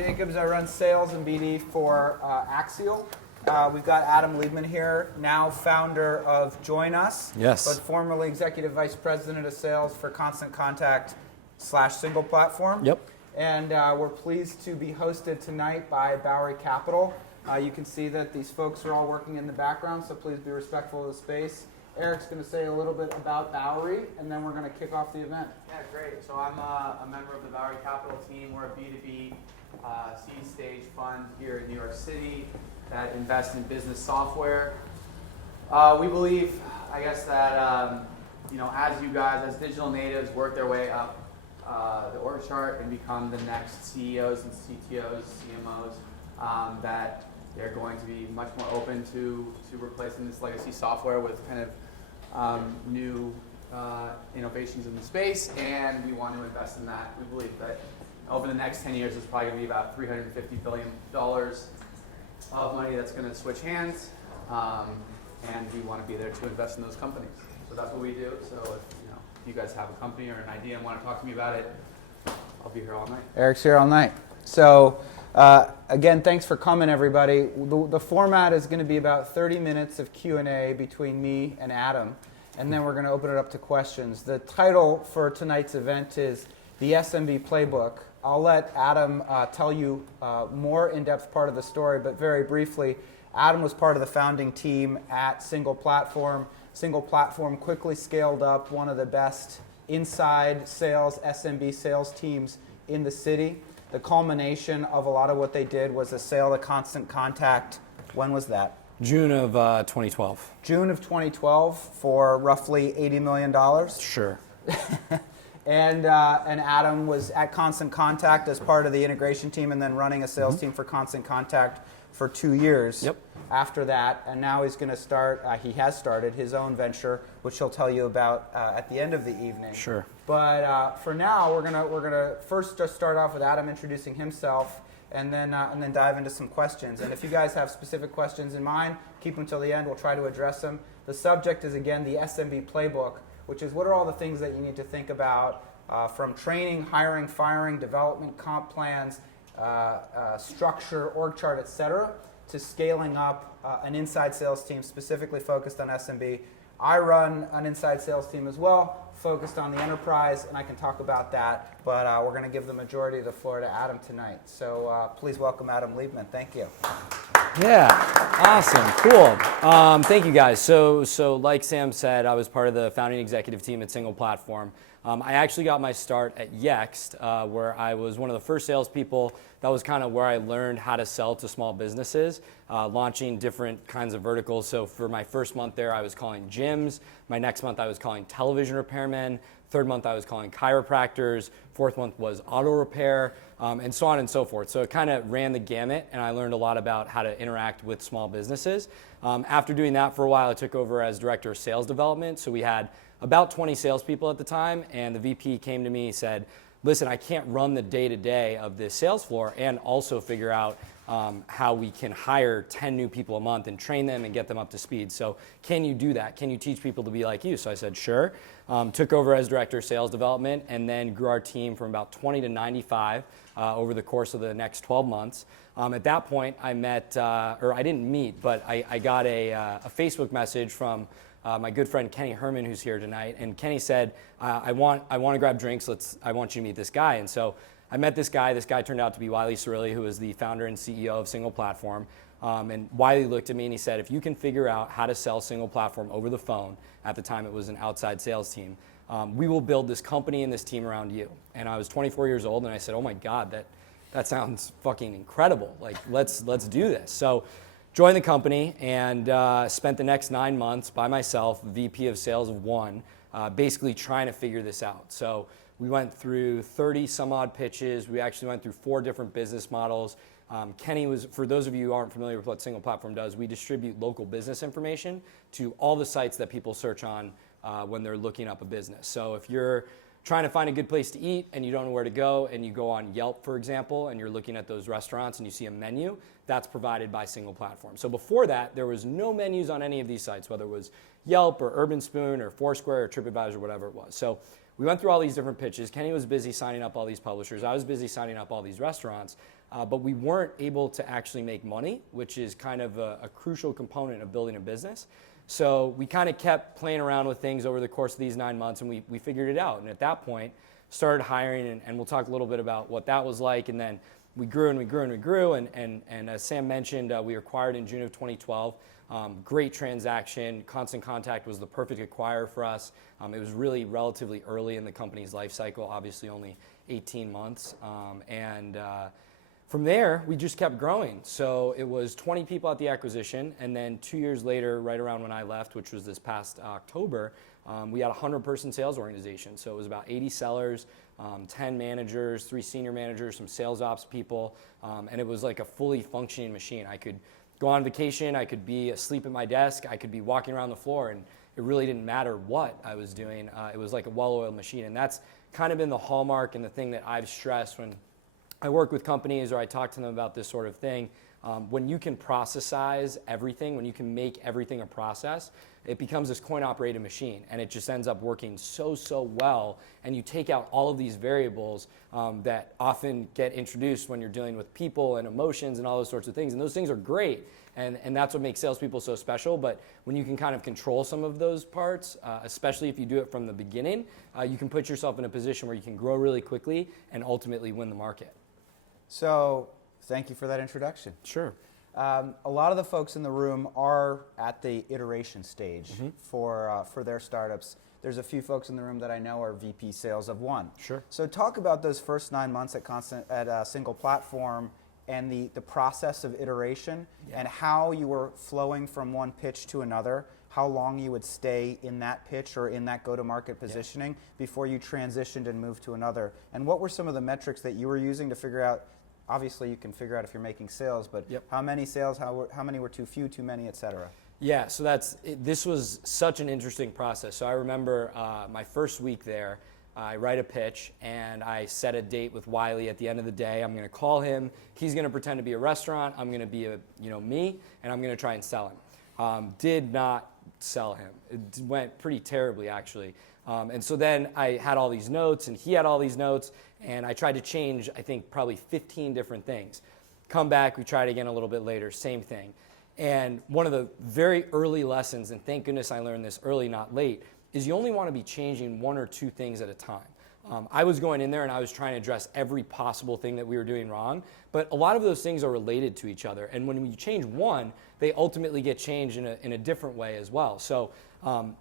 Jacobs. I run sales and BD for Axial. We've got Adam Liebman here, now founder of Join Us, yes, but formerly executive vice president of sales for Constant Contact / Single Platform. Yep. And we're pleased to be hosted tonight by Bowery Capital. You can see that these folks are all working in the background, so please be respectful of the space. Eric's going to say a little bit about Bowery, and then we're going to kick off the event. Yeah, great. So I'm a member of the Bowery Capital team. We're a B2B seed stage fund here in New York City that invests in business software. We believe, I guess, that as you guys, as digital natives, work their way up the org chart and become the next CEOs and CTOs, CMOs, that they're going to be much more open to replacing this legacy software with kind of new innovations in the space, and we want to invest in that. We believe that over the next 10 years, there's probably going to be about $350 billion of money that's going to switch hands, and we want to be there to invest in those companies. So that's what we do. So if you guys have a company or an idea and want to talk to me about it, I'll be here all night. Eric's here all night. So again, thanks for coming, everybody. The format is going to be about 30 minutes of Q&A between me and Adam, and then we're going to open it up to questions. The title for tonight's event is the SMB Playbook. I'll let Adam tell you more in-depth part of the story, but very briefly, Adam was part of the founding team at Single Platform. Single Platform quickly scaled up one of the best inside sales, SMB sales teams in the city. The culmination of a lot of what they did was a sale to Constant Contact. When was that? June of 2012. June of 2012 for roughly $80 million. Sure. And Adam was at Constant Contact as part of the integration team and then running a sales team for Constant Contact for 2 years. Yep. After that, and now he's going to start, he has started his own venture, which he'll tell you about at the end of the evening. Sure. But for now, we're gonna first just start off with Adam introducing himself, and then dive into some questions. And if you guys have specific questions in mind, keep them till the end. We'll try to address them. The subject is again the SMB Playbook, which is what are all the things that you need to think about from training, hiring, firing, development, comp plans, structure, org chart, etc., to scaling up an inside sales team specifically focused on SMB. I run an inside sales team as well, focused on the enterprise, and I can talk about that, but we're going to give the majority of the floor to Adam tonight. So please welcome Adam Liebman. Thank you. Yeah, awesome, cool. Thank you guys. So like Sam said, I was part of the founding executive team at Single Platform. I actually got my start at Yext, where I was one of the first salespeople. That was kind of where I learned how to sell to small businesses, launching different kinds of verticals. So for my first month there, I was calling gyms. My next month, I was calling television repairmen. Third month, I was calling chiropractors. Fourth month was auto repair, and so on and so forth. So it kind of ran the gamut, and I learned a lot about how to interact with small businesses. After doing that for a while, I took over as director of sales development. So we had about 20 salespeople at the time, and the VP came to me and said, listen, I can't run the day-to-day of this sales floor and also figure out how we can hire 10 new people a month and train them and get them up to speed. So can you do that? Can you teach people to be like you? So I said, sure. Took over as director of sales development and then grew our team from about 20 to 95 over the course of the next 12 months. At that point, I met, or I didn't meet, but I got a Facebook message from my good friend Kenny Herman, who's here tonight, and Kenny said, I want to grab drinks, I want you to meet this guy. And so I met this guy. This guy turned out to be Wiley Cirilli, who is the founder and CEO of Single Platform. And Wiley looked at me and he said, if you can figure out how to sell Single Platform over the phone, at the time it was an outside sales team, we will build this company and this team around you. And I was 24 years old and I said, oh my God, that sounds fucking incredible. Like, let's do this. So joined the company and spent the next 9 months by myself, VP of sales of one, basically trying to figure this out. So we went through 30 some odd pitches. We actually went through 4 different business models. Kenny was, for those of you who aren't familiar with what Single Platform does, we distribute local business information to all the sites that people search on when they're looking up a business. So if you're trying to find a good place to eat and you don't know where to go and you go on Yelp, for example, and you're looking at those restaurants and you see a menu, that's provided by Single Platform. So before that, there was no menus on any of these sites, whether it was Yelp or Urban Spoon or Foursquare or TripAdvisor, whatever it was. So we went through all these different pitches. Kenny was busy signing up all these publishers. I was busy signing up all these restaurants. but we weren't able to actually make money, which is kind of a crucial component of building a business. So we kind of kept playing around with things over the course of these 9 months, and we figured it out. And at that point, started hiring, and we'll talk a little bit about what that was like. And then we grew and we grew and we grew. And as Sam mentioned, we acquired in June of 2012. Great transaction. Constant Contact was the perfect acquire for us. It was really relatively early in the company's life cycle, obviously only 18 months. From there, we just kept growing. So it was 20 people at the acquisition, and then 2 years later, right around when I left, which was this past October, we had a 100-person sales organization. So it was about 80 sellers, 10 managers, 3 senior managers, some sales ops people, and it was like a fully functioning machine. I could go on vacation, I could be asleep at my desk, I could be walking around the floor, and it really didn't matter what I was doing. It was like a well-oiled machine, and that's kind of been the hallmark and the thing that I've stressed when I work with companies or I talk to them about this sort of thing. When you can processize everything, when you can make everything a process, it becomes this coin-operated machine, and it just ends up working so well, and you take out all of these variables that often get introduced when you're dealing with people and emotions and all those sorts of things, and those things are great, and that's what makes salespeople so special. But when you can kind of control some of those parts, especially if you do it from the beginning, you can put yourself in a position where you can grow really quickly and ultimately win the market. So thank you for that introduction. Sure. A lot of the folks in the room are at the iteration stage for their startups. There's a few folks in the room that I know are VP sales of one. Sure. So talk about those first 9 months at Single Platform and the process of iteration and how you were flowing from one pitch to another, how long you would stay in that pitch or in that go-to-market positioning before you transitioned and moved to another. And what were some of the metrics that you were using to figure out? Obviously, you can figure out if you're making sales, but how many sales, how many were too few, too many, et cetera? Yeah, so this was such an interesting process. So I remember my first week there, I write a pitch and I set a date with Wiley at the end of the day. I'm going to call him. He's going to pretend to be a restaurant. I'm going to be me, and I'm going to try and sell him. Did not sell him. It went pretty terribly, actually. And so then I had all these notes, and he had all these notes, and I tried to change, I think, probably 15 different things. Come back, we tried again a little bit later, same thing. And one of the very early lessons, and thank goodness I learned this early, not late, is you only want to be changing 1 or 2 things at a time. I was going in there and I was trying to address every possible thing that we were doing wrong, but a lot of those things are related to each other. And when you change one, they ultimately get changed in a different way as well. So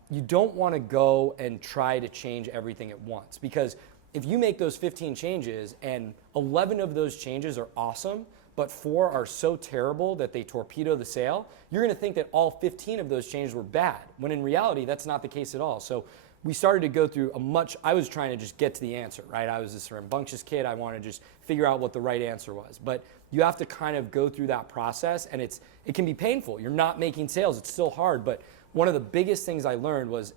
you don't want to go and try to change everything at once, because if you make those 15 changes and 11 of those changes are awesome, but 4 are so terrible that they torpedo the sale, you're going to think that all 15 of those changes were bad, when in reality, that's not the case at all. So we started to go through I was trying to just get to the answer, right? I was this rambunctious kid. I wanted to just figure out what the right answer was. But you have to kind of go through that process, and it can be painful. You're not making sales. It's still hard. But one of the biggest things I learned was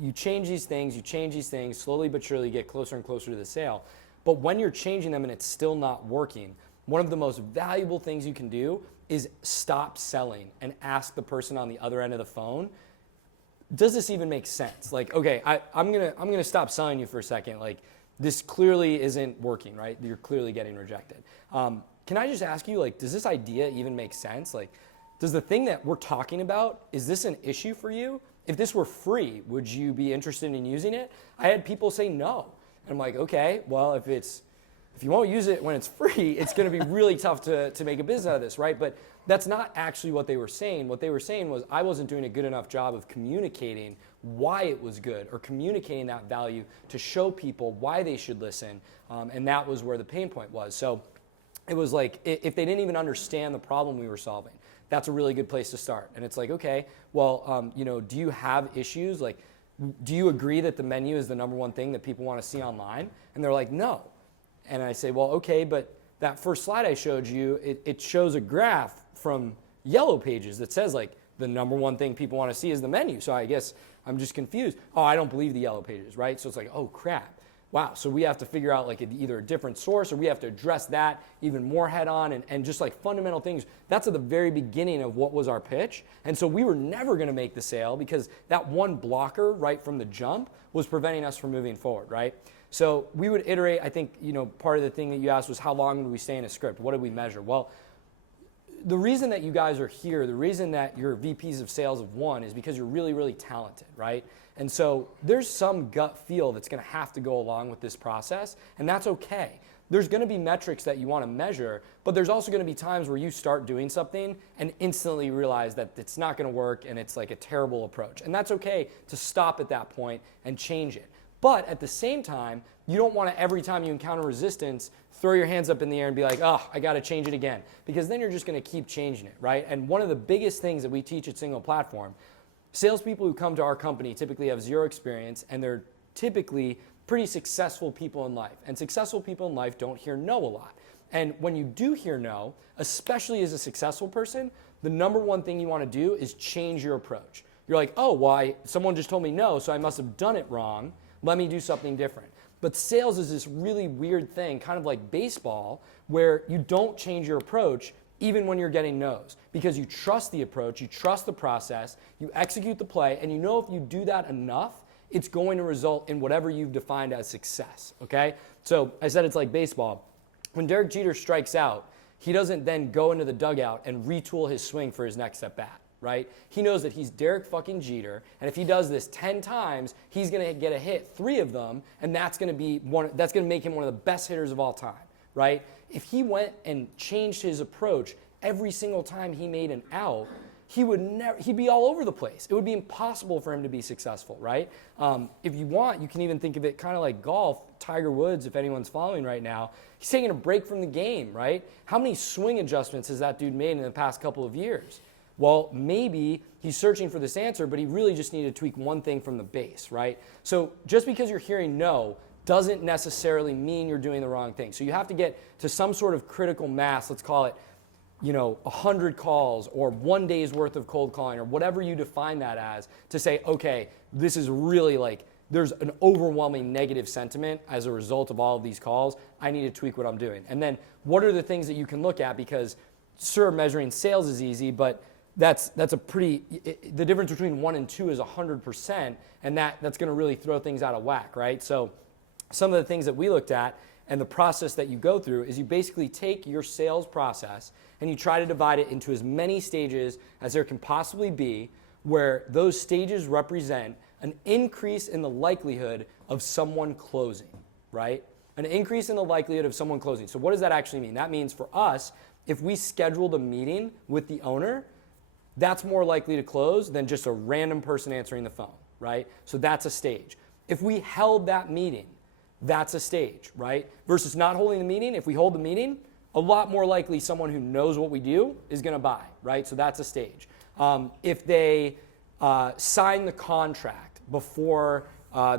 you change these things, slowly but surely get closer and closer to the sale. But when you're changing them and it's still not working, one of the most valuable things you can do is stop selling and ask the person on the other end of the phone, does this even make sense? Like, okay, I'm gonna stop selling you for a second. Like, this clearly isn't working, right? You're clearly getting rejected. Can I just ask you, like, does this idea even make sense? Like, does the thing that we're talking about, is this an issue for you? If this were free, would you be interested in using it? I had people say no. And I'm like, okay, well, if you won't use it when it's free, it's going to be really tough to make a business out of this, right? But that's not actually what they were saying. What they were saying was I wasn't doing a good enough job of communicating why it was good or communicating that value to show people why they should listen. And that was where the pain point was. So it was like if they didn't even understand the problem we were solving, that's a really good place to start. And it's like, okay, well, do you have issues? Like, do you agree that the menu is the number one thing that people want to see online? And they're like, no. And I say, well, okay, but that first slide I showed you, it shows a graph from Yellow Pages that says like the number one thing people want to see is the menu. So I guess I'm just confused. Oh, I don't believe the Yellow Pages, right? So it's like, oh crap. wow, so we have to figure out like either a different source, or we have to address that even more head on, and just like fundamental things. That's at the very beginning of what was our pitch. And so we were never going to make the sale because that one blocker right from the jump was preventing us from moving forward, right? So we would iterate. I think, part of the thing that you asked was how long would we stay in a script? What did we measure? Well, the reason that you guys are here, the reason that you're VPs of sales of one is because you're really, really talented, right? And so there's some gut feel that's going to have to go along with this process, and that's okay. There's going to be metrics that you want to measure, but there's also going to be times where you start doing something and instantly realize that it's not going to work and it's like a terrible approach. And that's okay to stop at that point and change it. But at the same time, you don't want to, every time you encounter resistance, throw your hands up in the air and be like, oh, I got to change it again. Because then you're just going to keep changing it, right? And one of the biggest things that we teach at Single Platform, salespeople who come to our company typically have zero experience, and they're typically pretty successful people in life. And successful people in life don't hear no a lot. And when you do hear no, especially as a successful person, the number one thing you want to do is change your approach. You're like, oh, well, someone just told me no, so I must have done it wrong. Let me do something different. But sales is this really weird thing, kind of like baseball, where you don't change your approach even when you're getting no's, because you trust the approach, you trust the process, you execute the play, and you know if you do that enough, it's going to result in whatever you've defined as success, okay? So I said it's like baseball. When Derek Jeter strikes out, he doesn't then go into the dugout and retool his swing for his next at bat, right? He knows that he's Derek fucking Jeter, and if he does this 10 times, he's gonna get a hit 3 of them, and that's gonna make him one of the best hitters of all time, right? If he went and changed his approach every single time he made an out, he'd be all over the place. It would be impossible for him to be successful, right? If you want, you can even think of it kind of like golf. Tiger Woods, if anyone's following right now, he's taking a break from the game, right? How many swing adjustments has that dude made in the past couple of years? Well, maybe he's searching for this answer, but he really just needed to tweak one thing from the base, right? So just because you're hearing no doesn't necessarily mean you're doing the wrong thing. So you have to get to some sort of critical mass, let's call it, 100 calls or 1 day's worth of cold calling or whatever you define that as, to say, okay, this is really like, there's an overwhelming negative sentiment as a result of all of these calls. I need to tweak what I'm doing. And then what are the things that you can look at? Because sure, measuring sales is easy, but that's a pretty, the difference between 1 and 2 is 100%, and that's going to really throw things out of whack, right? So some of the things that we looked at and the process that you go through is you basically take your sales process and you try to divide it into as many stages as there can possibly be, where those stages represent an increase in the likelihood of someone closing, right? An increase in the likelihood of someone closing. So what does that actually mean? That means for us, if we scheduled a meeting with the owner, that's more likely to close than just a random person answering the phone, right? So that's a stage. If we held that meeting, that's a stage, right? Versus not holding the meeting. If we hold the meeting, a lot more likely someone who knows what we do is going to buy, right? So that's a stage. If they sign the contract before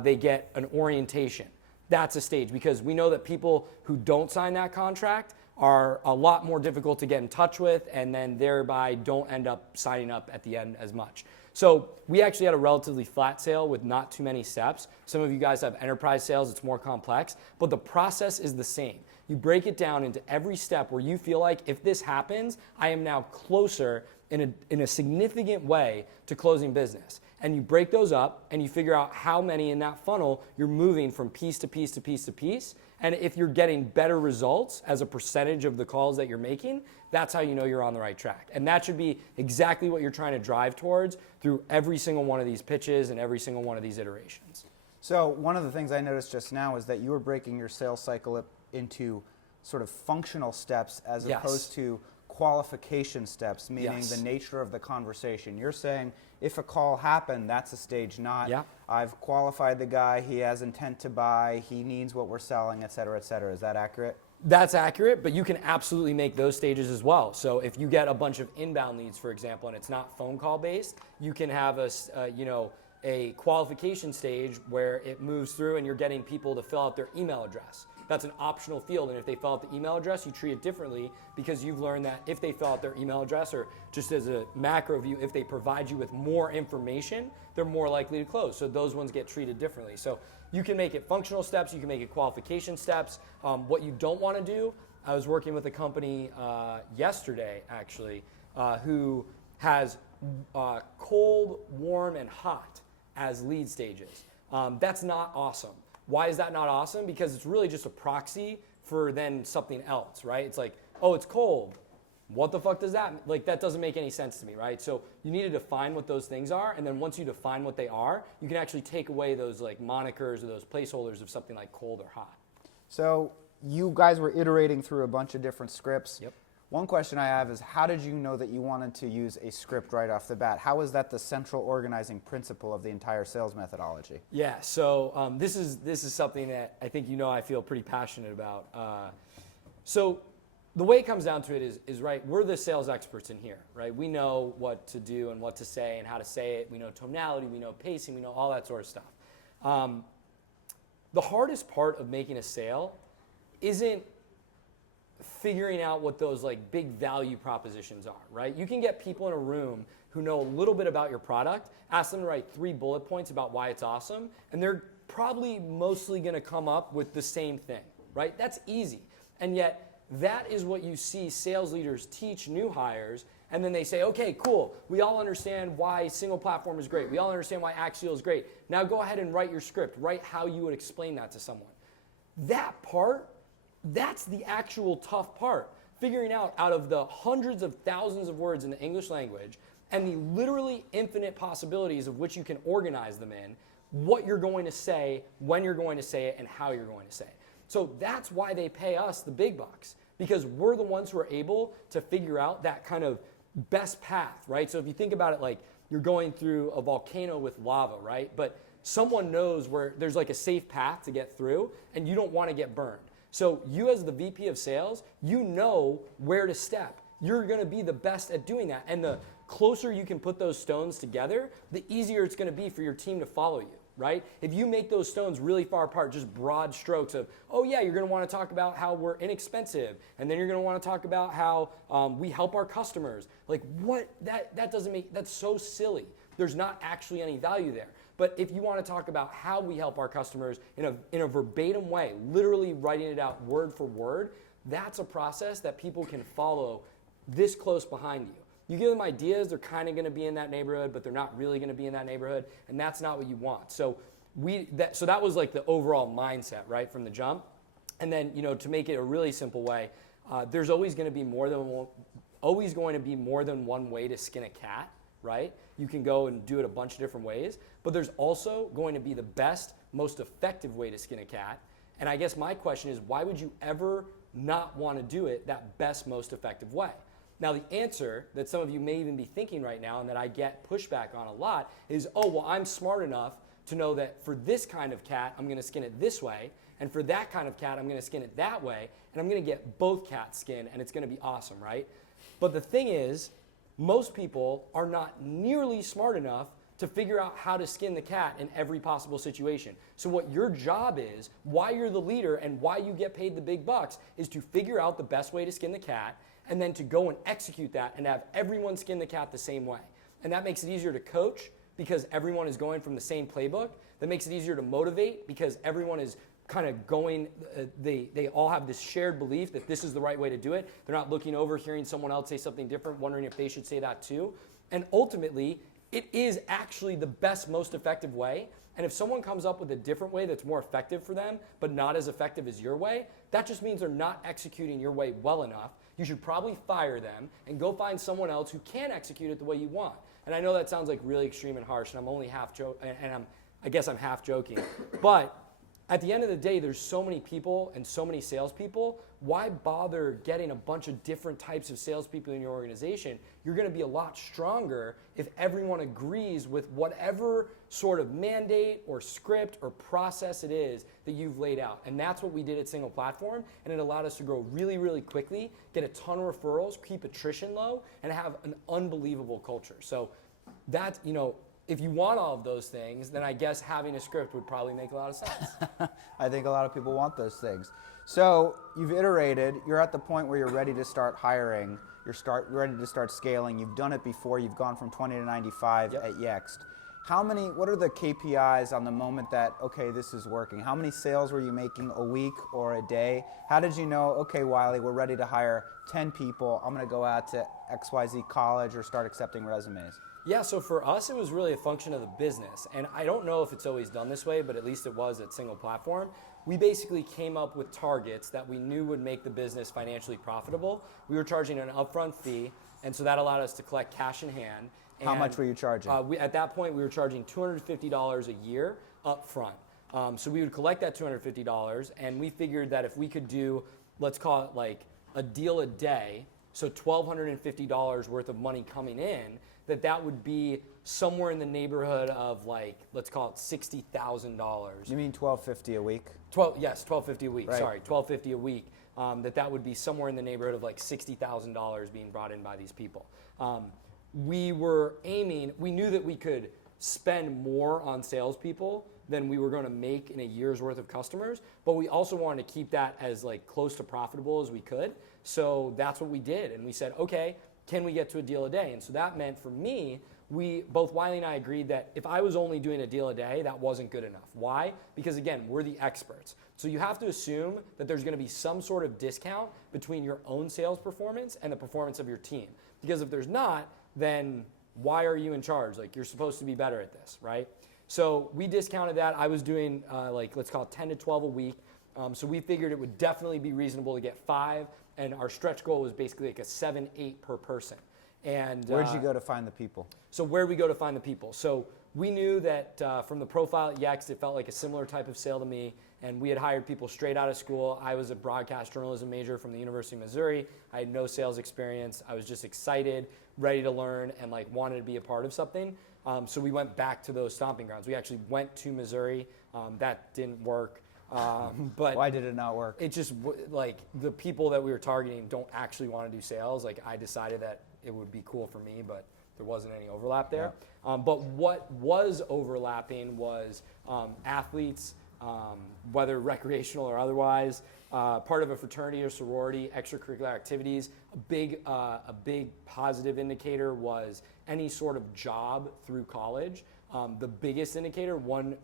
they get an orientation, that's a stage, because we know that people who don't sign that contract are a lot more difficult to get in touch with, and then thereby don't end up signing up at the end as much. So we actually had a relatively flat sale with not too many steps. Some of you guys have enterprise sales, it's more complex, but the process is the same. You break it down into every step where you feel like, if this happens, I am now closer in a significant way to closing business. And you break those up and you figure out how many in that funnel you're moving from piece to piece to piece to piece. And if you're getting better results as a percentage of the calls that you're making, that's how you know you're on the right track. And that should be exactly what you're trying to drive towards through every single one of these pitches and every single one of these iterations. So one of the things I noticed just now is that you were breaking your sales cycle into sort of functional steps as opposed to qualification steps, meaning the nature of the conversation. You're saying if a call happened, that's a stage, not I've qualified the guy, he has intent to buy, he needs what we're selling, et cetera, et cetera. Is that accurate? That's accurate, but you can absolutely make those stages as well. So if you get a bunch of inbound leads, for example, and it's not phone call based, you can have a qualification stage where it moves through and you're getting people to fill out their email address. That's an optional field, and if they fill out the email address, you treat it differently because you've learned that if they fill out their email address, or just as a macro view, if they provide you with more information, they're more likely to close. So those ones get treated differently. So you can make it functional steps, you can make it qualification steps. What you don't want to do, I was working with a company yesterday, actually, who has cold, warm, and hot as lead stages. That's not awesome. Why is that not awesome? Because it's really just a proxy for then something else, right? It's like, oh, it's cold. What the fuck does that mean? Like, that doesn't make any sense to me, right? So you need to define what those things are, and then once you define what they are, you can actually take away those like monikers or those placeholders of something like cold or hot. So you guys were iterating through a bunch of different scripts. Yep. One question I have is, how did you know that you wanted to use a script right off the bat? How is that the central organizing principle of the entire sales methodology? Yeah, so this is something that I think I feel pretty passionate about. So the way it comes down to it is right, we're the sales experts in here, right? We know what to do and what to say and how to say it. We know tonality, we know pacing, we know all that sort of stuff. The hardest part of making a sale isn't figuring out what those like big value propositions are, right? You can get people in a room who know a little bit about your product, ask them to write 3 bullet points about why it's awesome, and they're probably mostly going to come up with the same thing, right? That's easy. And yet that is what you see sales leaders teach new hires, and then they say, okay, cool, we all understand why single platform is great. We all understand why Axial is great. Now go ahead and write your script, write how you would explain that to someone. That part, that's the actual tough part. Figuring out of the hundreds of thousands of words in the English language and the literally infinite possibilities of which you can organize them in, what you're going to say, when you're going to say it, and how you're going to say it. So that's why they pay us the big bucks, because we're the ones who are able to figure out that kind of best path, right? So if you think about it like you're going through a volcano with lava, right? But someone knows where there's like a safe path to get through, and you don't want to get burned. So you as the VP of sales, you know where to step. You're going to be the best at doing that. And the closer you can put those stones together, the easier it's going to be for your team to follow you, right? If you make those stones really far apart, just broad strokes of, oh yeah, you're going to want to talk about how we're inexpensive, and then you're going to want to talk about how we help our customers. Like what? That doesn't make, that's so silly. There's not actually any value there. But if you want to talk about how we help our customers in a verbatim way, literally writing it out word for word, that's a process that people can follow this close behind you. You give them ideas, they're kind of going to be in that neighborhood, but they're not really going to be in that neighborhood, and that's not what you want. So that was like the overall mindset, right, from the jump. And then, to make it a really simple way, there's always going to be more than one way to skin a cat. Right? You can go and do it a bunch of different ways, but there's also going to be the best, most effective way to skin a cat. And I guess my question is, why would you ever not want to do it that best, most effective way? Now, the answer that some of you may even be thinking right now, and that I get pushback on a lot, is, oh, well, I'm smart enough to know that for this kind of cat, I'm going to skin it this way, and for that kind of cat, I'm going to skin it that way, and I'm going to get both cats skinned, and it's going to be awesome, right? But the thing is, most people are not nearly smart enough to figure out how to skin the cat in every possible situation. So what your job is, why you're the leader and why you get paid the big bucks, is to figure out the best way to skin the cat, and then to go and execute that and have everyone skin the cat the same way. And that makes it easier to coach because everyone is going from the same playbook. That makes it easier to motivate because everyone is kind of going, they all have this shared belief that this is the right way to do it. They're not looking over, hearing someone else say something different, wondering if they should say that too. And ultimately, it is actually the best, most effective way. And if someone comes up with a different way that's more effective for them, but not as effective as your way, that just means they're not executing your way well enough. You should probably fire them and go find someone else who can execute it the way you want. And I know that sounds like really extreme and harsh, and I'm only half joking, and I guess I'm half joking. But at the end of the day, there's so many people and so many salespeople. Why bother getting a bunch of different types of salespeople in your organization? You're going to be a lot stronger if everyone agrees with whatever sort of mandate or script or process it is that you've laid out. And that's what we did at Single Platform, and it allowed us to grow really, really quickly, get a ton of referrals, keep attrition low, and have an unbelievable culture. So that's, if you want all of those things, then I guess having a script would probably make a lot of sense. I think a lot of people want those things. So you've iterated, you're at the point where you're ready to start hiring, you're ready to start scaling. You've done it before, you've gone from 20 to 95 at Yext. What are the KPIs on the moment that, okay, this is working? How many sales were you making a week or a day? How did you know, okay, Wiley, we're ready to hire 10 people. I'm going to go out to XYZ college or start accepting resumes? Yeah, so for us, it was really a function of the business. And I don't know if it's always done this way, but at least it was at Single Platform. We basically came up with targets that we knew would make the business financially profitable. We were charging an upfront fee, and so that allowed us to collect cash in hand. How much were you charging? At that point, we were charging $250 a year up front. So we would collect that $250, and we figured that if we could do, let's call it like a deal a day, so $1,250 worth of money coming in, that would be somewhere in the neighborhood of like, let's call it $60,000. You mean $1,250 a week? Yes, $1,250 a week. Right. Sorry, $1,250 a week. That would be somewhere in the neighborhood of like $60,000 being brought in by these people. We were aiming. We knew that we could spend more on salespeople than we were going to make in a year's worth of customers, but we also wanted to keep that as like close to profitable as we could. So that's what we did, and we said, okay, can we get to a deal a day? And so that meant for me, both Wiley and I agreed that if I was only doing a deal a day, that wasn't good enough. Why? Because again, we're the experts. So you have to assume that there's going to be some sort of discount between your own sales performance and the performance of your team. Because if there's not, then why are you in charge? Like, you're supposed to be better at this, right? So we discounted that. I was doing let's call it 10 to 12 a week. So we figured it would definitely be reasonable to get 5, and our stretch goal was basically like a 7, 8 per person. And where'd you go to find the people? So where we go to find the people? So we knew that from the profile at Yext, it felt like a similar type of sale to me, and we had hired people straight out of school. I was a broadcast journalism major from the University of Missouri. I had no sales experience. I was just excited, ready to learn, and like wanted to be a part of something. So we went back to those stomping grounds. We actually went to Missouri. That didn't work. But why did it not work? It just like the people that we were targeting don't actually want to do sales. Like, I decided that it would be cool for me, but there wasn't any overlap there. Yeah. But what was overlapping was athletes, whether recreational or otherwise, part of a fraternity or sorority, extracurricular activities. A big positive indicator was any sort of job through college. The biggest indicator, one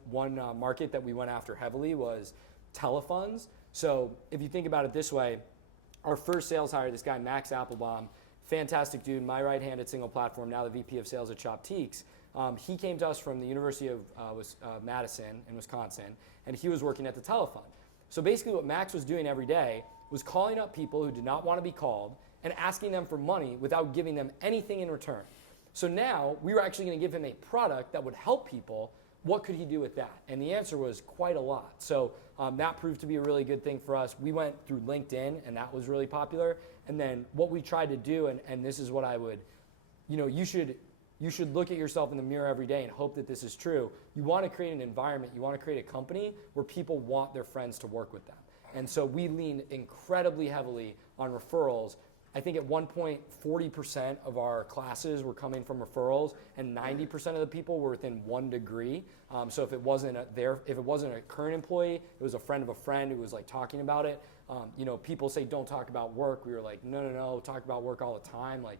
market that we went after heavily was telefunds. So if you think about it this way, our first sales hire, this guy Max Applebaum, fantastic dude, my right hand at Single Platform, now the VP of Sales at Shopteeks. He came to us from the University of Madison in Wisconsin, and he was working at the telefund. So basically what Max was doing every day was calling up people who did not want to be called and asking them for money without giving them anything in return. So now we were actually going to give him a product that would help people. What could he do with that? And the answer was quite a lot. So that proved to be a really good thing for us. We went through LinkedIn, and that was really popular. And then what we tried to do, and this is what I would, you should look at yourself in the mirror every day and hope that this is true. You want to create an environment, you want to create a company where people want their friends to work with them. And so we leaned incredibly heavily on referrals. I think at one point, 40% of our classes were coming from referrals, and 90% of the people were within 1 degree. So if it wasn't a current employee, it was a friend of a friend who was like talking about it. People say don't talk about work. We were like, no, talk about work all the time. Like,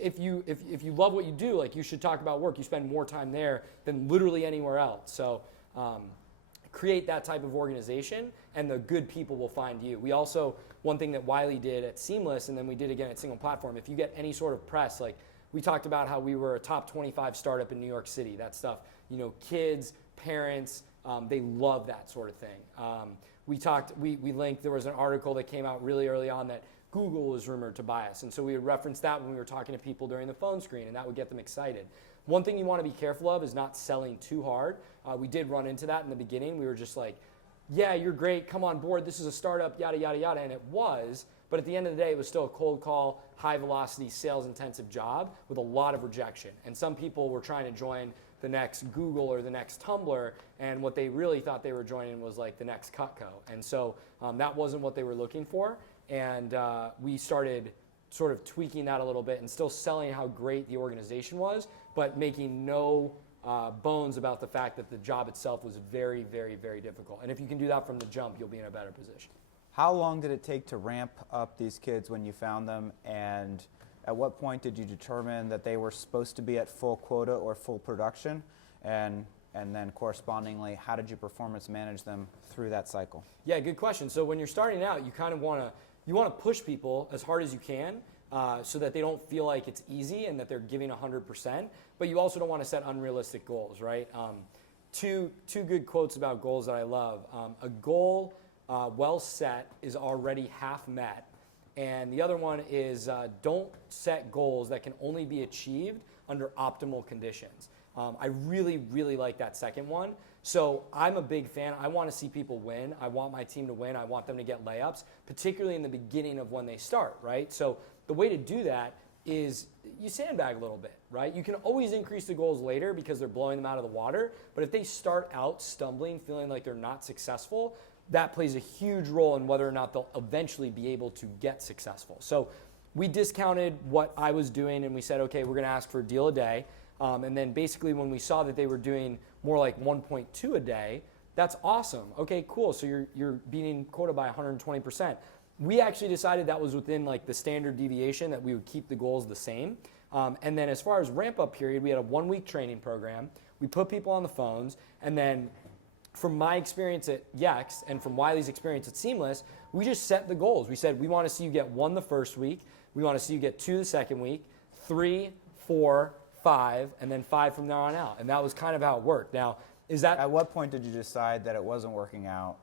if you love what you do, like, you should talk about work. You spend more time there than literally anywhere else. So create that type of organization, and the good people will find you. We also, one thing that Wiley did at Seamless, and then we did again at Single Platform, if you get any sort of press, like we talked about how we were a top 25 startup in New York City, that stuff, kids, parents, they love that sort of thing. We linked, there was an article that came out really early on that Google was rumored to buy us, and so we would reference that when we were talking to people during the phone screen, and that would get them excited. One thing you want to be careful of is not selling too hard. We did run into that in the beginning. We were just like, yeah, you're great, come on board, this is a startup, yada, yada, yada, and it was, but at the end of the day, it was still a cold call, high velocity, sales intensive job with a lot of rejection. And some people were trying to join the next Google or the next Tumblr, and what they really thought they were joining was like the next Cutco. And so that wasn't what they were looking for, and we started sort of tweaking that a little bit and still selling how great the organization was, but making no bones about the fact that the job itself was very, very, very difficult. And if you can do that from the jump, you'll be in a better position. How long did it take to ramp up these kids when you found them, and at what point did you determine that they were supposed to be at full quota or full production? And then correspondingly, how did you performance manage them through that cycle? Yeah, good question. So when you're starting out, you kind of want to push people as hard as you can so that they don't feel like it's easy and that they're giving 100%. But you also don't want to set unrealistic goals, right? Two good quotes about goals that I love. A goal well set is already half met. And the other one is don't set goals that can only be achieved under optimal conditions. I really, really like that second one. So I'm a big fan. I want to see people win. I want my team to win. I want them to get layups, particularly in the beginning of when they start, right? So the way to do that is you sandbag a little bit, right? You can always increase the goals later because they're blowing them out of the water. But if they start out stumbling, feeling like they're not successful, that plays a huge role in whether or not they'll eventually be able to get successful. So we discounted what I was doing and we said, okay, we're going to ask for a deal a day. And then basically when we saw that they were doing more like 1.2 a day, that's awesome. Okay, cool. So you're beating quota by 120%. We actually decided that was within like the standard deviation, that we would keep the goals the same. And then as far as ramp up period, we had a 1-week training program. We put people on the phones, and then from my experience at Yext and from Wiley's experience at Seamless, we just set the goals. We said we want to see you get 1 the first week, we want to see you get 2 the second week, 3, 4, 5, and then 5 from there on out. And that was kind of how it worked. Now, is that... At what point did you decide that it wasn't working out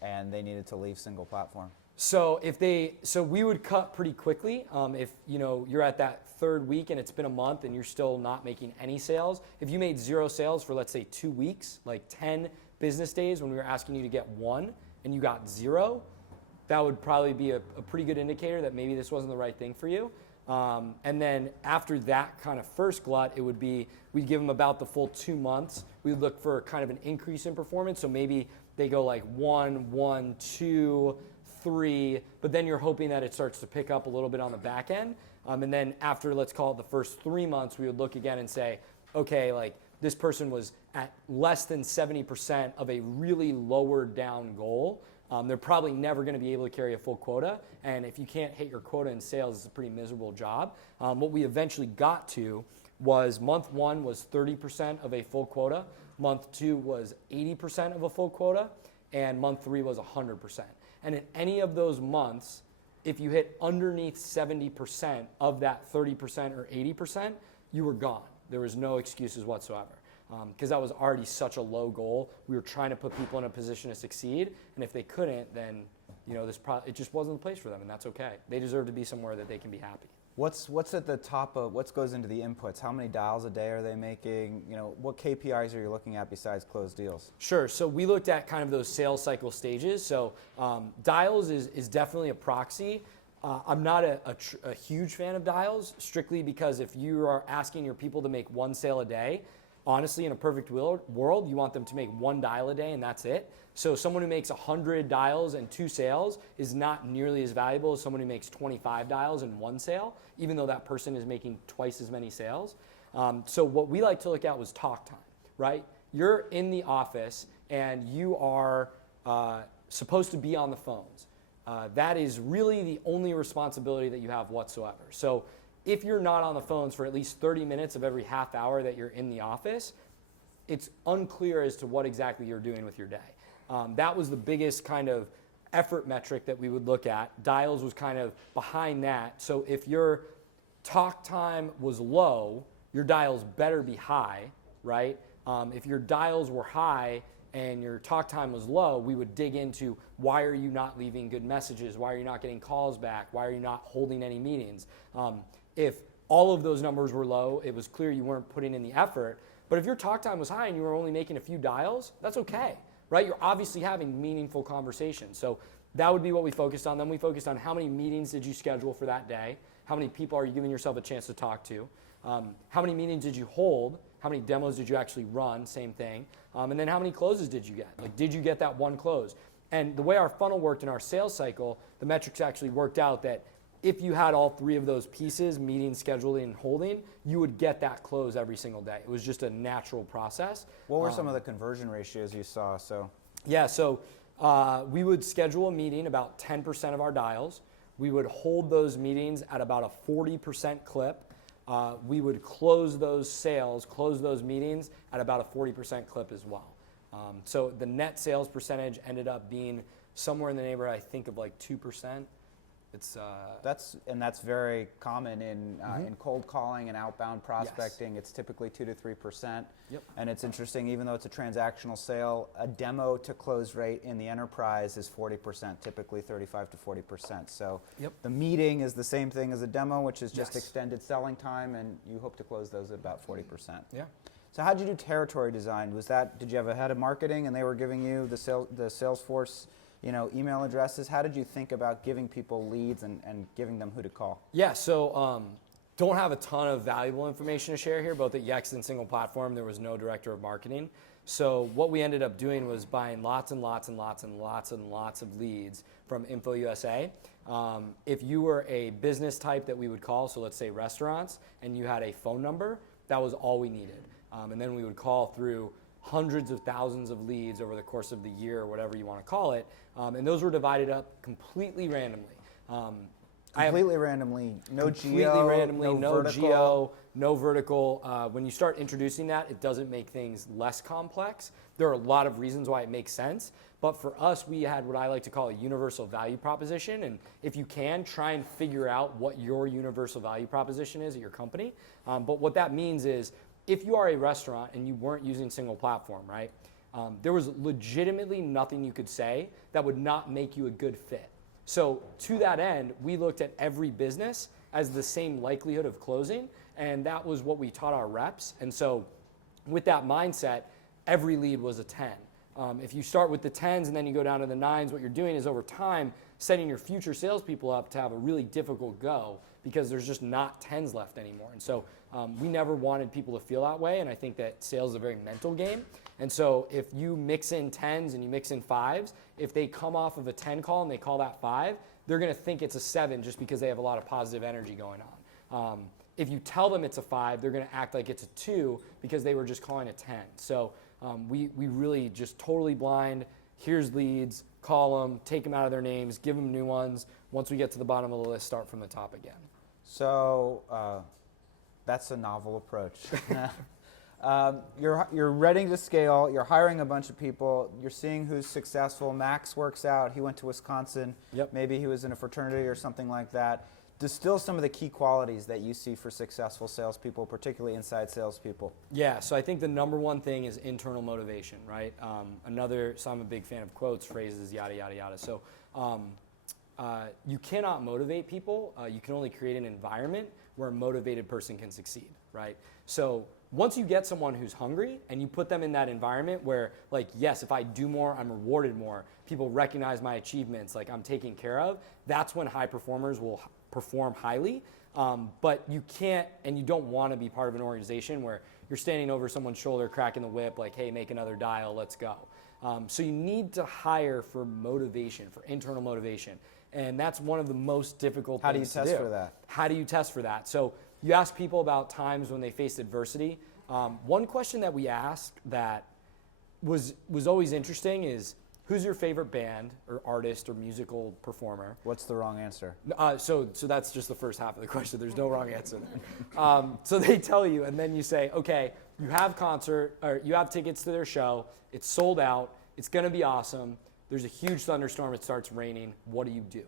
and they needed to leave single platform? So we would cut pretty quickly. If you're at that 3rd week and it's been a month and you're still not making any sales, if you made 0 sales for let's say 2 weeks, like 10 business days when we were asking you to get 1 and you got 0, that would probably be a pretty good indicator that maybe this wasn't the right thing for you. And then after that kind of first glut, it would be, we'd give them about the full 2 months. We'd look for kind of an increase in performance. So maybe they go like 1, 1, 2, 3, but then you're hoping that it starts to pick up a little bit on the back end. And then after, let's call it the first 3 months, we would look again and say, okay, like this person was at less than 70% of a really lowered down goal. They're probably never going to be able to carry a full quota. And if you can't hit your quota in sales, it's a pretty miserable job. What we eventually got to was month 1 was 30% of a full quota. Month 2 was 80% of a full quota. And month 3 was 100%. And in any of those months, if you hit underneath 70% of that 30% or 80%, you were gone. There was no excuses whatsoever. Because that was already such a low goal. We were trying to put people in a position to succeed, and if they couldn't, then it just wasn't the place for them, and that's okay. They deserve to be somewhere that they can be happy. What's at the top of, what goes into the inputs? How many dials a day are they making? What KPIs are you looking at besides closed deals? Sure. So we looked at kind of those sales cycle stages. So dials is definitely a proxy. I'm not a huge fan of dials, strictly because if you are asking your people to make 1 sale a day, honestly, in a perfect world, you want them to make 1 dial a day and that's it. So someone who makes 100 dials and 2 sales is not nearly as valuable as someone who makes 25 dials and 1 sale, even though that person is making twice as many sales. So what we like to look at was talk time, right? You're in the office and you are supposed to be on the phones. That is really the only responsibility that you have whatsoever. So if you're not on the phones for at least 30 minutes of every half hour that you're in the office, it's unclear as to what exactly you're doing with your day. That was the biggest kind of effort metric that we would look at. Dials was kind of behind that. So if your talk time was low, your dials better be high, right? If your dials were high and your talk time was low, we would dig into why are you not leaving good messages? Why are you not getting calls back? Why are you not holding any meetings? If all of those numbers were low, it was clear you weren't putting in the effort. But if your talk time was high and you were only making a few dials, that's okay, right? You're obviously having meaningful conversations. So that would be what we focused on. Then we focused on how many meetings did you schedule for that day? How many people are you giving yourself a chance to talk to? How many meetings did you hold? How many demos did you actually run? Same thing. And then how many closes did you get? Like, did you get that 1 close? And the way our funnel worked in our sales cycle, the metrics actually worked out that if you had all three of those pieces, meeting, scheduling, and holding, you would get that close every single day. It was just a natural process. What were some of the conversion ratios you saw? Yeah, so we would schedule a meeting about 10% of our dials. We would hold those meetings at about a 40% clip. We would close those sales, close those meetings at about a 40% clip as well. So the net sales percentage ended up being somewhere in the neighborhood, I think, of like 2%. It's that's very common in cold calling and outbound prospecting. Yes. It's typically 2 to 3%. Yep. And it's interesting, even though it's a transactional sale, a demo to close rate in the enterprise is 40%, typically 35 to 40%. So yep. The meeting is the same thing as a demo, which is just yes. extended selling time, and you hope to close those at about 40%. Yeah. So how did you do territory design? Did you have a head of marketing and they were giving you the Salesforce email addresses? How did you think about giving people leads and giving them who to call? Yeah, so don't have a ton of valuable information to share here, both at Yext and single platform. There was no director of marketing. So what we ended up doing was buying lots and lots and lots and lots and lots of leads from InfoUSA. If you were a business type that we would call, so let's say restaurants, and you had a phone number, that was all we needed. And then we would call through hundreds of thousands of leads over the course of the year, or whatever you want to call it. And those were divided up completely randomly. Completely randomly, no vertical. Geo, no vertical. When you start introducing that, it doesn't make things less complex. There are a lot of reasons why it makes sense. But for us, we had what I like to call a universal value proposition. And if you can, try and figure out what your universal value proposition is at your company. But what that means is, if you are a restaurant and you weren't using single platform, right? There was legitimately nothing you could say that would not make you a good fit. So to that end, we looked at every business as the same likelihood of closing, and that was what we taught our reps. And so with that mindset, every lead was a 10. If you start with the 10s and then you go down to the 9s, what you're doing is over time setting your future salespeople up to have a really difficult go, because there's just not 10s left anymore. And so we never wanted people to feel that way, and I think that sales is a very mental game. And so if you mix in 10s and you mix in 5s, if they come off of a 10 call and they call that 5, they're going to think it's a 7 just because they have a lot of positive energy going on. If you tell them it's a 5, they're going to act like it's a 2 because they were just calling a 10. So we really just totally blind. Here's leads, call them, take them out of their names, give them new ones. Once we get to the bottom of the list, start from the top again. So that's a novel approach. You're ready to scale. You're hiring a bunch of people. You're seeing who's successful. Max works out. He went to Wisconsin. Yep. Maybe he was in a fraternity or something like that. Distill some of the key qualities that you see for successful salespeople, particularly inside salespeople. Yeah, so I think the number one thing is internal motivation, right? So I'm a big fan of quotes, phrases, yada, yada, yada. So you cannot motivate people. You can only create an environment where a motivated person can succeed, right? So once you get someone who's hungry and you put them in that environment where, like, yes, if I do more, I'm rewarded more, people recognize my achievements, like I'm taken care of, that's when high performers will perform highly. But you can't, and you don't want to be part of an organization where you're standing over someone's shoulder, cracking the whip, like, hey, make another dial, let's go. So you need to hire for motivation, for internal motivation. And that's one of the most difficult things to do. How do you test for that? How do you test for that? So you ask people about times when they faced adversity. One question that we asked that was always interesting is, who's your favorite band or artist or musical performer? What's the wrong answer? So that's just the first half of the question. There's no wrong answer there. So they tell you, and then you say, okay, you have tickets to their show. It's sold out. It's going to be awesome. There's a huge thunderstorm. It starts raining. What do you do?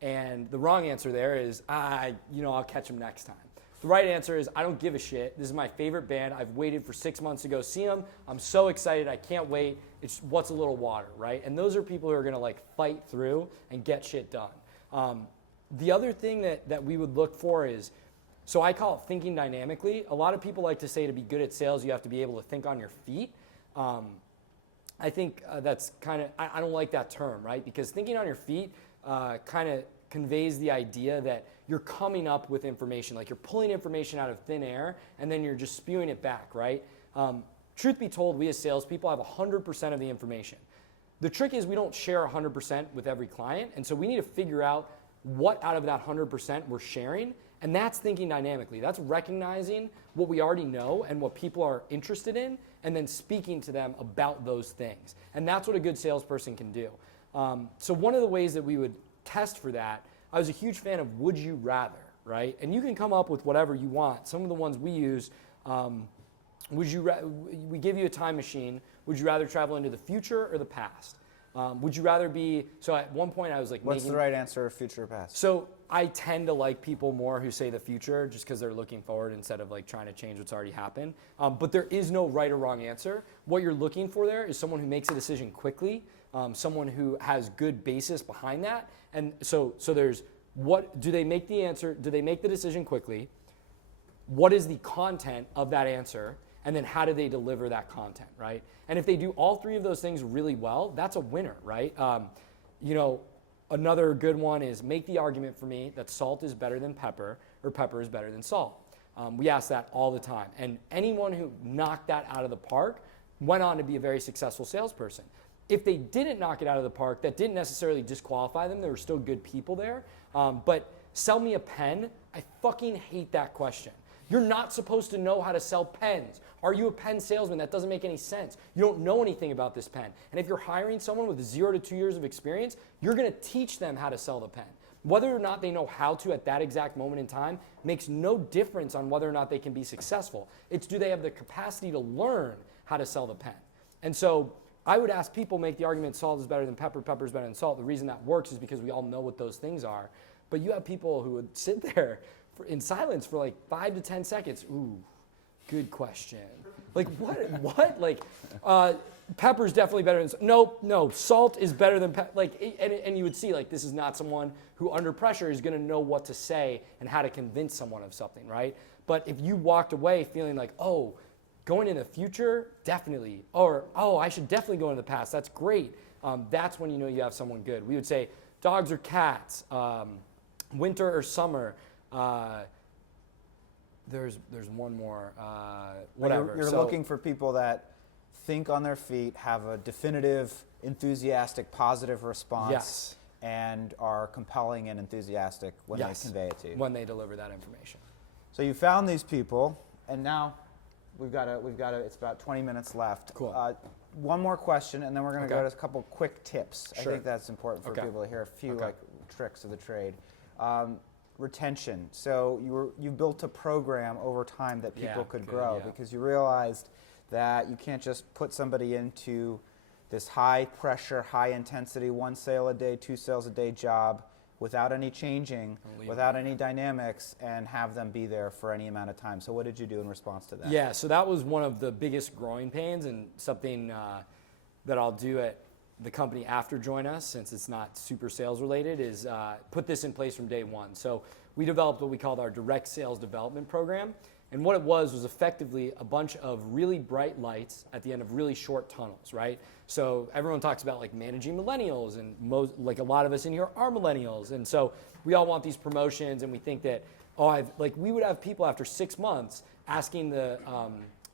And the wrong answer there is, I'll catch them next time. The right answer is, I don't give a shit. This is my favorite band. I've waited for 6 months to go see them. I'm so excited. I can't wait. It's what's a little water, right? And those are people who are going to fight through and get shit done. The other thing that we would look for is, so I call it thinking dynamically. A lot of people like to say to be good at sales, you have to be able to think on your feet. I think that's kind of, I don't like that term, right? Because thinking on your feet kind of conveys the idea that you're coming up with information, like you're pulling information out of thin air and then you're just spewing it back, right? Truth be told, we as salespeople have 100% of the information. The trick is we don't share 100% with every client, and so we need to figure out what out of that 100% we're sharing. And that's thinking dynamically. That's recognizing what we already know and what people are interested in, and then speaking to them about those things. And that's what a good salesperson can do. So one of the ways that we would test for that, I was a huge fan of would you rather, right? And you can come up with whatever you want. Some of the ones we use, we give you a time machine. Would you rather travel into the future or the past? Would you rather be, so at one point I was like, what's the right answer, future or past? So I tend to like people more who say the future just because they're looking forward instead of like trying to change what's already happened. But there is no right or wrong answer. What you're looking for there is someone who makes a decision quickly, someone who has good basis behind that. And so there's what, do they make the answer, do they make the decision quickly? What is the content of that answer? And then how do they deliver that content, right? And if they do all three of those things really well, that's a winner, right? Another good one is make the argument for me that salt is better than pepper or pepper is better than salt. We ask that all the time. And anyone who knocked that out of the park went on to be a very successful salesperson. If they didn't knock it out of the park, that didn't necessarily disqualify them. There were still good people there. But sell me a pen, I fucking hate that question. You're not supposed to know how to sell pens. Are you a pen salesman? That doesn't make any sense. You don't know anything about this pen. And if you're hiring someone with 0 to 2 years of experience, you're going to teach them how to sell the pen. Whether or not they know how to at that exact moment in time makes no difference on whether or not they can be successful. It's do they have the capacity to learn how to sell the pen. And so I would ask people make the argument salt is better than pepper, pepper is better than salt. The reason that works is because we all know what those things are. But you have people who would sit there in silence for like 5 to 10 seconds. Ooh, good question. Like what? Like pepper's definitely better than, no, salt is better than pepper. Like, and you would see like this is not someone who under pressure is gonna know what to say and how to convince someone of something, right? But if you walked away feeling like, oh, going in the future, definitely. Or, oh, I should definitely go into the past, that's great. That's when you know you have someone good. We would say dogs or cats, winter or summer. There's one more, whatever. You're looking for people that think on their feet, have a definitive, enthusiastic, positive response, yes, and are compelling and enthusiastic when yes, they convey it to you. When they deliver that information. So you found these people, and now we've got it's about 20 minutes left. Cool. One more question, and then we're going to go to a couple quick tips. Sure. I think that's important for people to hear a few like tricks of the trade. Retention. So you built a program over time that people could grow because you realized that you can't just put somebody into this high pressure, high intensity, 1 sale a day, 2 sales a day job without any changing, without any dynamics, and have them be there for any amount of time. So what did you do in response to that? Yeah, so that was one of the biggest growing pains, and something that I'll do at the company after Join Us, since it's not super sales related, is put this in place from day one. So we developed what we called our direct sales development program. And what it was effectively a bunch of really bright lights at the end of really short tunnels, right? So everyone talks about like managing millennials, and like a lot of us in here are millennials. And so we all want these promotions, and we think that, we would have people after 6 months asking the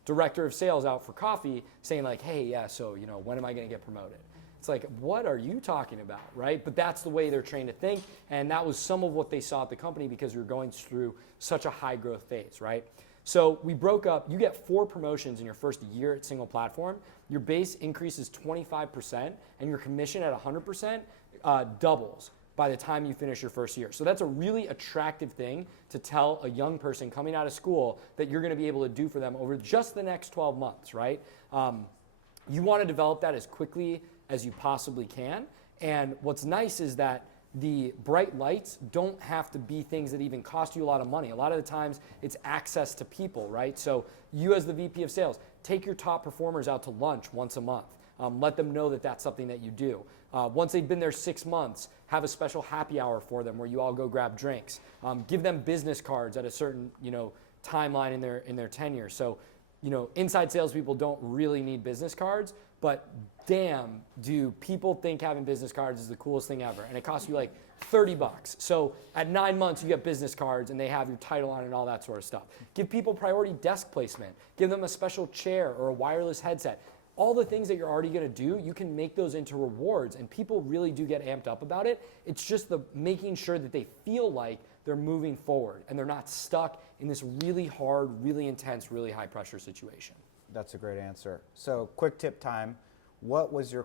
director of sales out for coffee saying like, hey, yeah, so when am I gonna get promoted? It's like, what are you talking about, right? But that's the way they're trained to think, and that was some of what they saw at the company because we were going through such a high growth phase, right? So we broke up, you get 4 promotions in your first year at single platform, your base increases 25%, and your commission at 100% doubles by the time you finish your first year. So that's a really attractive thing to tell a young person coming out of school that you're gonna be able to do for them over just the next 12 months, right? You wanna develop that as quickly as you possibly can. And what's nice is that the bright lights don't have to be things that even cost you a lot of money. A lot of the times it's access to people, right? So you as the VP of sales, take your top performers out to lunch once a month. Let them know that that's something that you do. Once they've been there 6 months, have a special happy hour for them where you all go grab drinks. Give them business cards at a certain timeline in their tenure. So inside salespeople don't really need business cards, but damn, do people think having business cards is the coolest thing ever. And it costs you like $30. So at 9 months, you get business cards and they have your title on it and all that sort of stuff. Give people priority desk placement. Give them a special chair or a wireless headset. all the things that you're already going to do, you can make those into rewards, and people really do get amped up about it. It's just the making sure that they feel like they're moving forward and they're not stuck in this really hard, really intense, really high pressure situation. That's a great answer. So quick tip time. What was your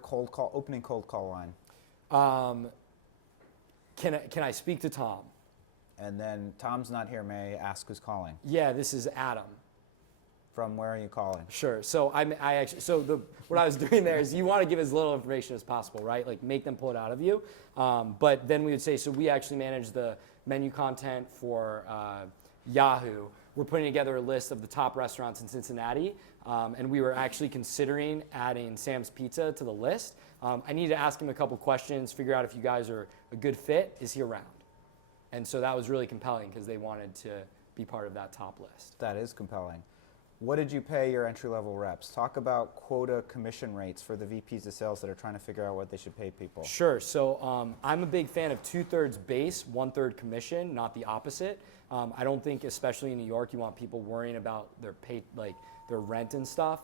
opening cold call line? Can I speak to Tom? And then Tom's not here. May I ask who's calling? Yeah, this is Adam. From where are you calling? Sure. So what I was doing there is you want to give as little information as possible, right? Like make them pull it out of you. But then we would say, so we actually manage the menu content for Yahoo. We're putting together a list of the top restaurants in Cincinnati, and we were actually considering adding Sam's Pizza to the list. I need to ask him a couple questions, figure out if you guys are a good fit. Is he around? And so that was really compelling because they wanted to be part of that top list. That is compelling. What did you pay your entry-level reps? Talk about quota commission rates for the VPs of sales that are trying to figure out what they should pay people. Sure. So I'm a big fan of 2/3 base, 1/3 commission, not the opposite. I don't think, especially in New York, you want people worrying about their pay, like their rent and stuff.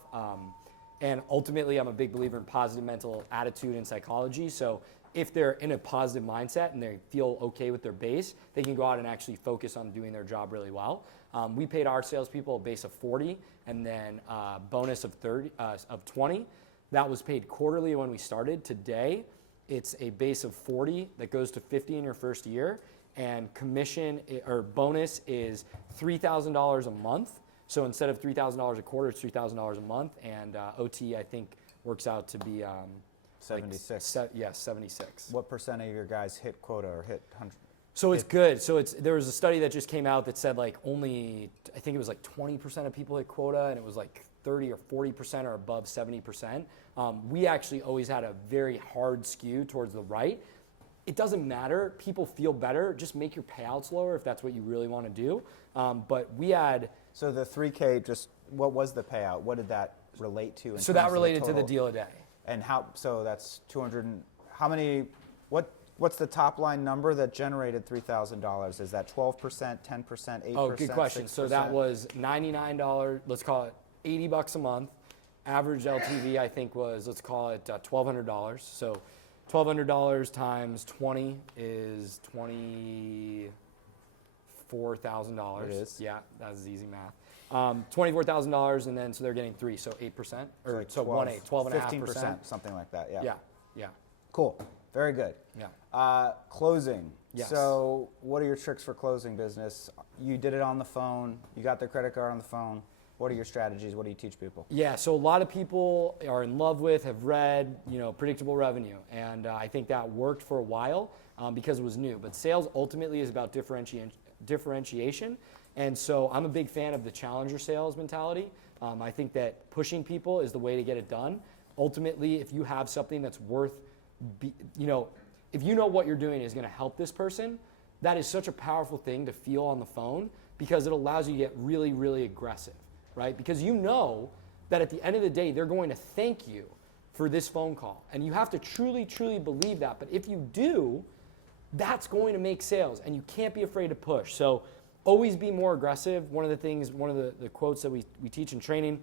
And ultimately, I'm a big believer in positive mental attitude and psychology. So if they're in a positive mindset and they feel okay with their base, they can go out and actually focus on doing their job really well. We paid our salespeople a base of 40 and then a bonus of 20. That was paid quarterly when we started. Today, it's a base of 40 that goes to 50 in your first year, and commission or bonus is $3,000 a month. So instead of $3,000 a quarter, it's $3,000 a month, and OT I think works out to be 76. Yes, 76. What percent of your guys hit quota or hit 100? So it's good. So there was a study that just came out that said like only, I think it was like 20% of people hit quota, and it was like 30 or 40% or above 70%. We actually always had a very hard skew towards the right. It doesn't matter. People feel better. Just make your payouts lower if that's what you really want to do. But we had... So the 3K, just what was the payout? What did that relate to? So that related to the deal a day. And how, so that's 200, how many, what's the top line number that generated $3,000? Is that 12%, 10%, 8%? Oh, good question. 6%? So that was $99, let's call it $80 a month. Average LTV, I think, was, let's call it $1,200. So $1,200 times 20 is $24,000. It is. Yeah, that's easy math. $24,000, and then so they're getting 3, so 8%, or like so 12.5%, 15%, something like that. Yeah. Yeah. Cool. Very good. Yeah. Closing. Yes. So what are your tricks for closing business? You did it on the phone. You got their credit card on the phone. What are your strategies? What do you teach people? Yeah, so a lot of people are in love with, have read, predictable revenue, and I think that worked for a while because it was new. But sales ultimately is about differentiation, and so I'm a big fan of the challenger sales mentality. I think that pushing people is the way to get it done. Ultimately, if you have something that's worth, if you know what you're doing is going to help this person, that is such a powerful thing to feel on the phone because it allows you to get really, really aggressive. Right? Because you know that at the end of the day, they're going to thank you for this phone call. And you have to truly, truly believe that. But if you do, that's going to make sales, and you can't be afraid to push. So always be more aggressive. One of the quotes that we teach in training,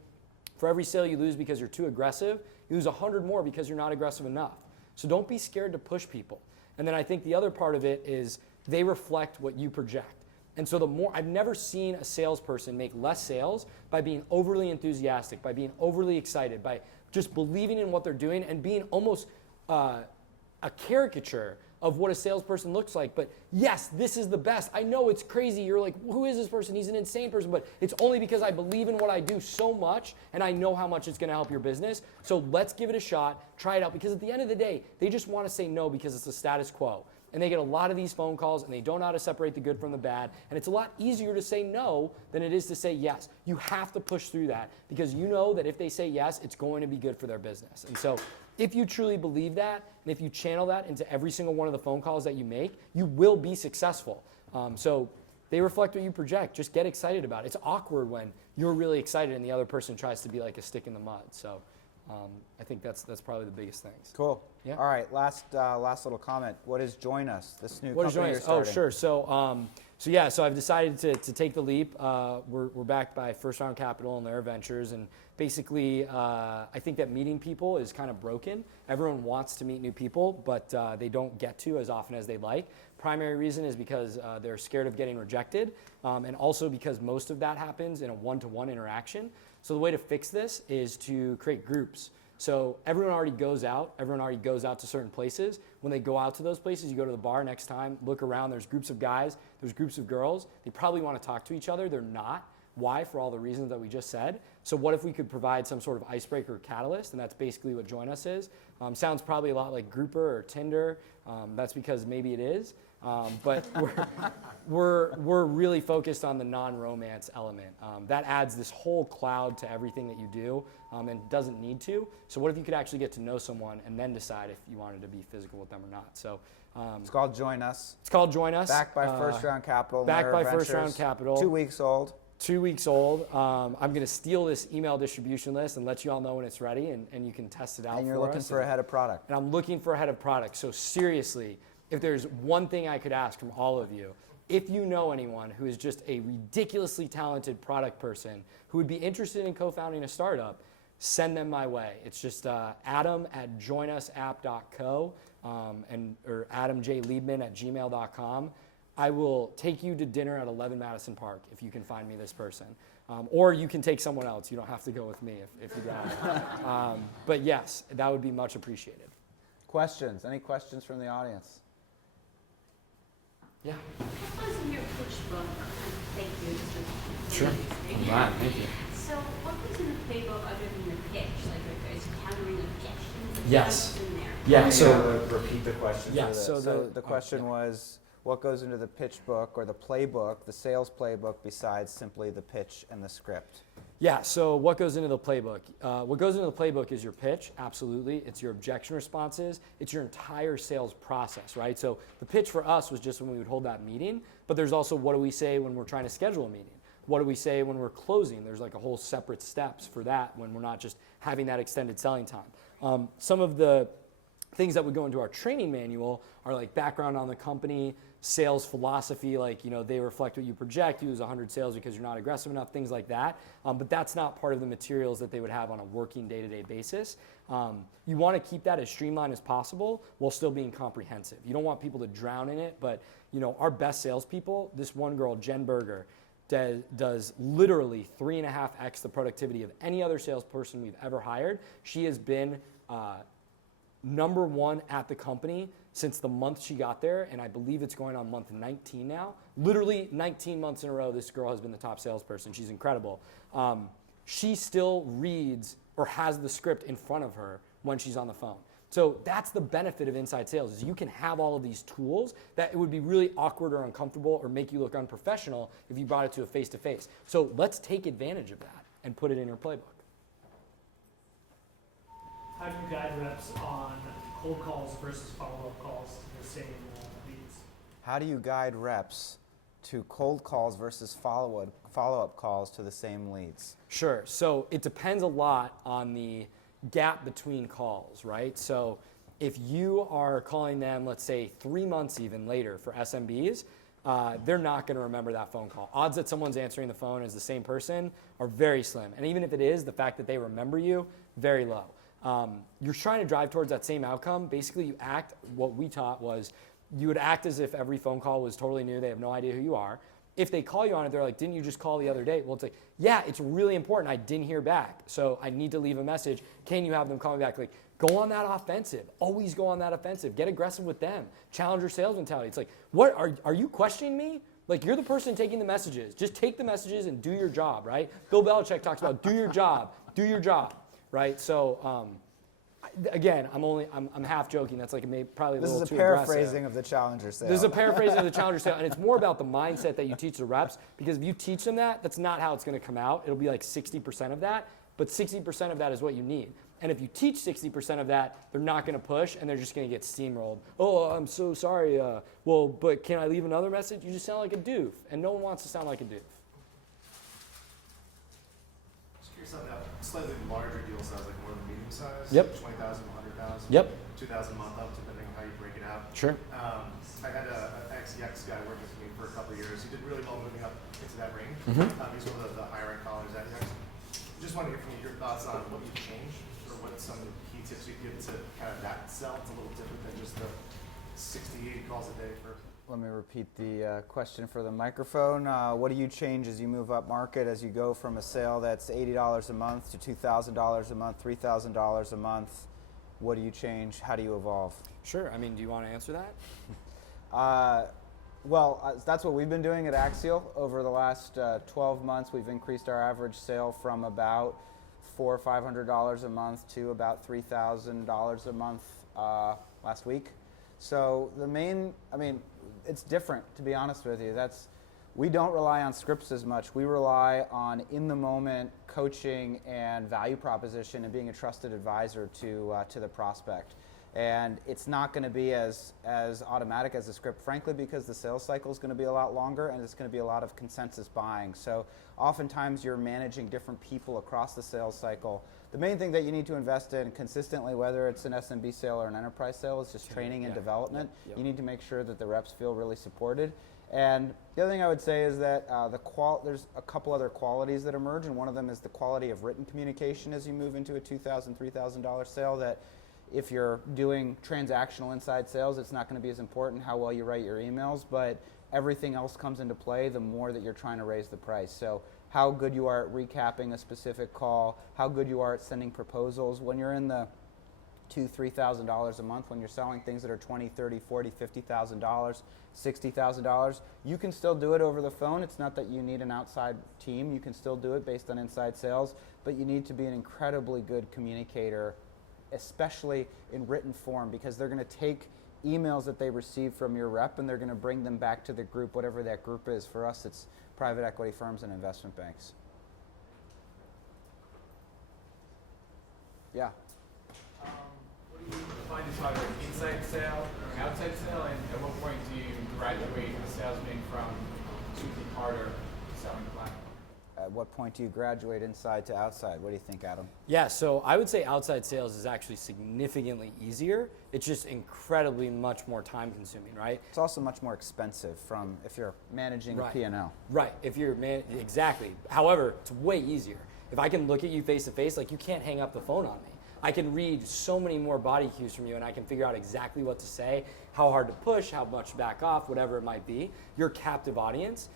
for every sale you lose because you're too aggressive, you lose 100 more because you're not aggressive enough. So don't be scared to push people. And then I think the other part of it is they reflect what you project. And so I've never seen a salesperson make less sales by being overly enthusiastic, by being overly excited, by just believing in what they're doing and being almost a caricature of what a salesperson looks like. But yes, this is the best. I know it's crazy. You're like, who is this person? He's an insane person. But it's only because I believe in what I do so much and I know how much it's going to help your business. So let's give it a shot. Try it out. Because at the end of the day, they just want to say no because it's the status quo. And they get a lot of these phone calls and they don't know how to separate the good from the bad. And it's a lot easier to say no than it is to say yes. You have to push through that because you know that if they say yes, it's going to be good for their business. And so if you truly believe that and if you channel that into every single one of the phone calls that you make, you will be successful. So they reflect what you project. Just get excited about it. It's awkward when you're really excited and the other person tries to be like a stick in the mud. So I think that's probably the biggest things. Cool. Yeah. All right. Last little comment. What is Join Us? This new What is company Join you're Us? Oh, starting? sure. So I've decided to take the leap. We're backed by first round capital and their ventures, and basically I think that meeting people is kind of broken. Everyone wants to meet new people, but they don't get to as often as they'd like. Primary reason is because they're scared of getting rejected, and also because most of that happens in a one-to-one interaction. So the way to fix this is to create groups. So everyone already goes out. Everyone already goes out to certain places. When they go out to those places, you go to the bar next time, look around. There's groups of guys. There's groups of girls. They probably want to talk to each other. They're not. Why? For all the reasons that we just said. So what if we could provide some sort of icebreaker or catalyst? And that's basically what Join Us is. Sounds probably a lot like Grouper or Tinder. That's because maybe it is. But we're really focused on the non-romance element. That adds this whole cloud to everything that you do, and doesn't need to. So what if you could actually get to know someone and then decide if you wanted to be physical with them or not? So It's called Join Us. it's called Join Us. Backed by first round capital. Backed by Ventures. first round capital. 2 weeks old. 2 weeks old. I'm going to steal this email distribution list and let you all know when it's ready, and you can test it out. And you're for looking us. for a head of product. And I'm looking for a head of product. So seriously, if there's one thing I could ask from all of you, if you know anyone who is just a ridiculously talented product person who would be interested in co-founding a startup, send them my way. It's just adam@joinusapp.co or adamjliebman@gmail.com. I will take you to dinner at 11 Madison Park if you can find me this person. Or you can take someone else. You don't have to go with me if you'd rather. But yes, that would be much appreciated. Questions? Any questions from the audience? Yeah. What was in your pitch book? Thank you. Sure. Right, thank you. So what was in the playbook other than the pitch? Like are you countering objections? Yes. What was in there? Yeah. So repeat the question. Yeah, for this. so the question was, what goes into the pitch book or the playbook, the sales playbook, besides simply the pitch and the script? yeah. So what goes into the playbook? What goes into the playbook is your pitch. Absolutely. It's your objection responses. It's your entire sales process, right? So the pitch for us was just when we would hold that meeting. But there's also what do we say when we're trying to schedule a meeting? What do we say when we're closing? There's like a whole separate steps for that when we're not just having that extended selling time. Some of the things that would go into our training manual are like background on the company, sales philosophy, like, they reflect what you project, you lose 100 sales because you're not aggressive enough, things like that. But that's not part of the materials that they would have on a working day-to-day basis. You want to keep that as streamlined as possible while still being comprehensive. You don't want people to drown in it, but our best salespeople, this one girl, Jen Berger, does literally 3.5x the productivity of any other salesperson we've ever hired. She has been number one at the company since the month she got there, and I believe it's going on month 19 now. Literally 19 months in a row, this girl has been the top salesperson. She's incredible. She still reads or has the script in front of her when she's on the phone. So that's the benefit of inside sales, is you can have all of these tools that it would be really awkward or uncomfortable or make you look unprofessional if you brought it to a face-to-face. So let's take advantage of that and put it in your playbook. How do you guide reps on cold calls versus follow-up calls to the same leads? How do you guide reps to cold calls versus follow-up calls to the same leads? Sure. So it depends a lot on the gap between calls, right? So if you are calling them, let's say 3 months even later for SMBs, they're not going to remember that phone call. Odds that someone's answering the phone as the same person are very slim. And even if it is, the fact that they remember you, very low. You're trying to drive towards that same outcome. Basically, you act, what we taught was you would act as if every phone call was totally new. They have no idea who you are. If they call you on it, they're like, didn't you just call the other day? Well, it's like, yeah, it's really important. I didn't hear back. So I need to leave a message. Can you have them call me back? Like, go on that offensive. Always go on that offensive. Get aggressive with them. Challenge your sales mentality. It's like, what, are you questioning me? Like, you're the person taking the messages. Just take the messages and do your job, right? Bill Belichick talks about do your job, right? So, again, I'm half joking. That's like probably a little too aggressive. This is a paraphrasing of the challenger sale. This is a paraphrasing of the challenger sale, and it's more about the mindset that you teach the reps, because if you teach them that, that's not how it's going to come out. It'll be like 60% of that, but 60% of that is what you need. And if you teach 60% of that, they're not going to push, and they're just going to get steamrolled. Oh, I'm so sorry. Well, but can I leave another message? You just sound like a doof, and no one wants to sound like a doof. Just curious on that slightly larger deal size, like more of a medium team size. Yep. 20,000, 100,000. Yep. 2,000 a month up, depending on how you break it out. Sure. I had an ex-Yex guy working with me for a couple of years. He did really well moving up into that range. He's one of the higher end callers at Yex. Just want to hear from you your thoughts on what you've changed or what some key tips you give to kind of that sell. It's a little different than just the 60, 80 calls a day for. Let me repeat the question for the microphone. What do you change as you move up market, as you go from a sale that's $80 a month to $2,000 a month, $3,000 a month? What do you change? How do you evolve? Sure. I mean, do you want to answer that? That's what we've been doing at Axial. Over the last 12 months, we've increased our average sale from about $400 or $500 a month to about $3,000 a month last week. So it's different, to be honest with you. We don't rely on scripts as much. We rely on in-the-moment coaching and value proposition and being a trusted advisor to the prospect. And it's not going to be as automatic as a script, frankly, because the sales cycle is going to be a lot longer and it's going to be a lot of consensus buying. So oftentimes you're managing different people across the sales cycle. The main thing that you need to invest in consistently, whether it's an SMB sale or an enterprise sale, is just training and development. Yep. You need to make sure that the reps feel really supported. And the other thing I would say is that there's a couple other qualities that emerge, and one of them is the quality of written communication as you move into a $2,000, $3,000 sale. That if you're doing transactional inside sales, it's not going to be as important how well you write your emails, but everything else comes into play the more that you're trying to raise the price. So how good you are at recapping a specific call, how good you are at sending proposals. When you're in the $2,000, $3,000 a month, when you're selling things that are $20,000, $30,000, $40,000, $50,000, $60,000, you can still do it over the phone. It's not that you need an outside team. You can still do it based on inside sales, but you need to be an incredibly good communicator, especially in written form, because they're going to take emails that they receive from your rep and they're going to bring them back to the group, whatever that group is. For us, it's private equity firms and investment banks. Yeah. What do you define as either an inside sale or an outside sale, and at what point do you graduate a sales being from Susie Carter selling the platform? At what point do you graduate inside to outside? What do you think, Adam? Yeah, so I would say outside sales is actually significantly easier. It's just incredibly much more time consuming, right? It's also much more expensive from if you're managing a P&L. Right, if you're exactly. However, it's way easier. If I can look at you face to face, like you can't hang up the phone on me. I can read so many more body cues from you and I can figure out exactly what to say, how hard to push, how much back off, whatever it might be. You're a captive audience.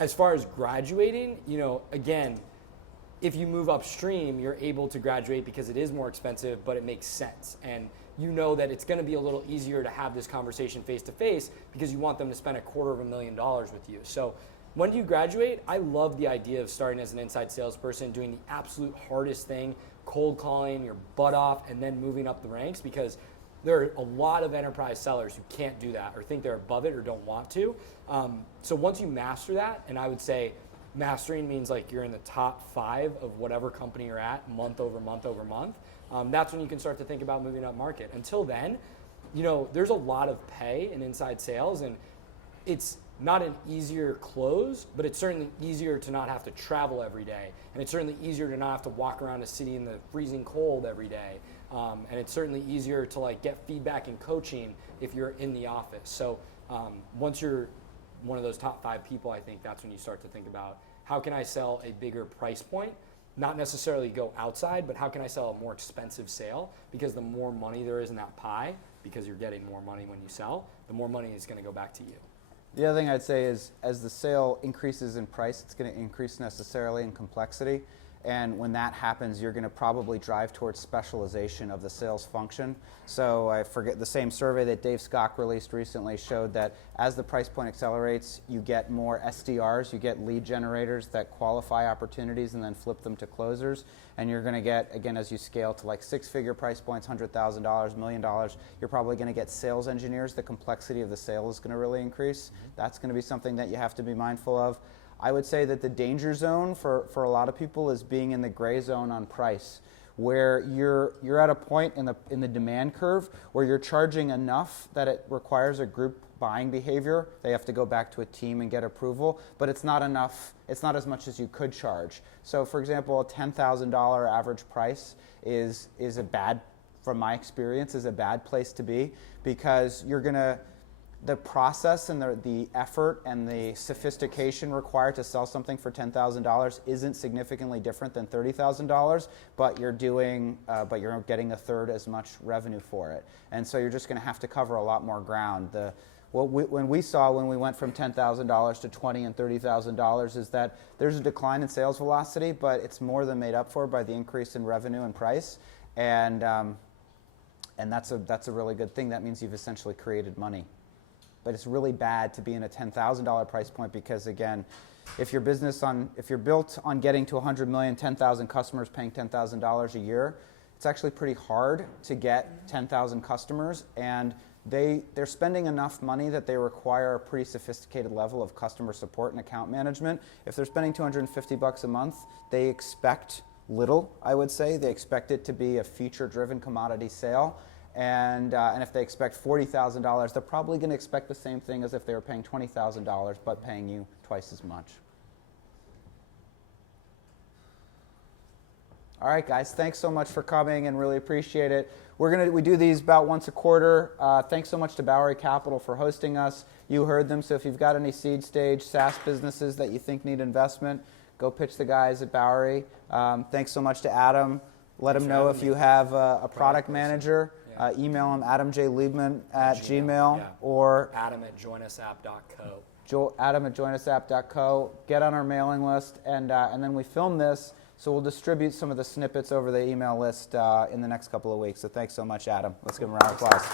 As far as graduating, again, if you move upstream, you're able to graduate because it is more expensive, but it makes sense. And you know that it's going to be a little easier to have this conversation face to face because you want them to spend $250,000 with you. So when do you graduate? I love the idea of starting as an inside salesperson, doing the absolute hardest thing, cold calling your butt off, and then moving up the ranks, because there are a lot of enterprise sellers who can't do that or think they're above it or don't want to. So once you master that, and I would say mastering means like you're in the top 5 of whatever company you're at month over month over month, that's when you can start to think about moving up market. Until then, there's a lot of pay in inside sales, and it's not an easier close, but it's certainly easier to not have to travel every day. And it's certainly easier to not have to walk around a city in the freezing cold every day. And it's certainly easier to get feedback and coaching if you're in the office. So once you're one of those top 5 people, I think that's when you start to think about how can I sell a bigger price point? Not necessarily go outside, but how can I sell a more expensive sale? Because the more money there is in that pie, because you're getting more money when you sell, the more money is going to go back to you. The other thing I'd say is as the sale increases in price, it's going to increase necessarily in complexity. And when that happens, you're going to probably drive towards specialization of the sales function. So I forget, the same survey that Dave Scott released recently showed that as the price point accelerates, you get more SDRs, you get lead generators that qualify opportunities and then flip them to closers. And you're going to get, again, as you scale to 6-figure price points, $100,000, $1 million, you're probably going to get sales engineers. The complexity of the sale is going to really increase. That's going to be something that you have to be mindful of. I would say that the danger zone for a lot of people is being in the gray zone on price, where you're at a point in the demand curve where you're charging enough that it requires a group buying behavior. They have to go back to a team and get approval, but it's not enough. It's not as much as you could charge. So, for example, a $10,000 average price is a bad, from my experience, is a bad place to be, because you're gonna, the process and the effort and the sophistication required to sell something for $10,000 isn't significantly different than $30,000, but you're getting a third as much revenue for it, and so you're just going to have to cover a lot more ground. When we went from $10,000 to $20,000 and $30,000 is that there's a decline in sales velocity, but it's more than made up for by the increase in revenue and price, and that's a really good thing. That means you've essentially created money. But it's really bad to be in a $10,000 price point, because again, if you're built on getting to 100 million, 10,000 customers paying $10,000 a year, it's actually pretty hard to get 10,000 customers, and they're spending enough money that they require a pretty sophisticated level of customer support and account management. If they're spending $250 a month, they expect little, I would say. They expect it to be a feature-driven commodity sale. And if they expect $40,000, they're probably going to expect the same thing as if they were paying $20,000, but paying you twice as much. All right, guys, thanks so much for coming, and really appreciate it. We do these about once a quarter. Thanks so much to Bowery Capital for hosting us. You heard them, so if you've got any seed stage SaaS businesses that you think need investment, go pitch the guys at Bowery. Thanks so much to Adam. Let him know if you have a product manager. Email him, adamjliebman@gmail, or adam@joinusapp.co. adam@joinusapp.co. Get on our mailing list, and then we film this, so we'll distribute some of the snippets over the email list in the next couple of weeks. So thanks so much, Adam. Let's give him a round of applause.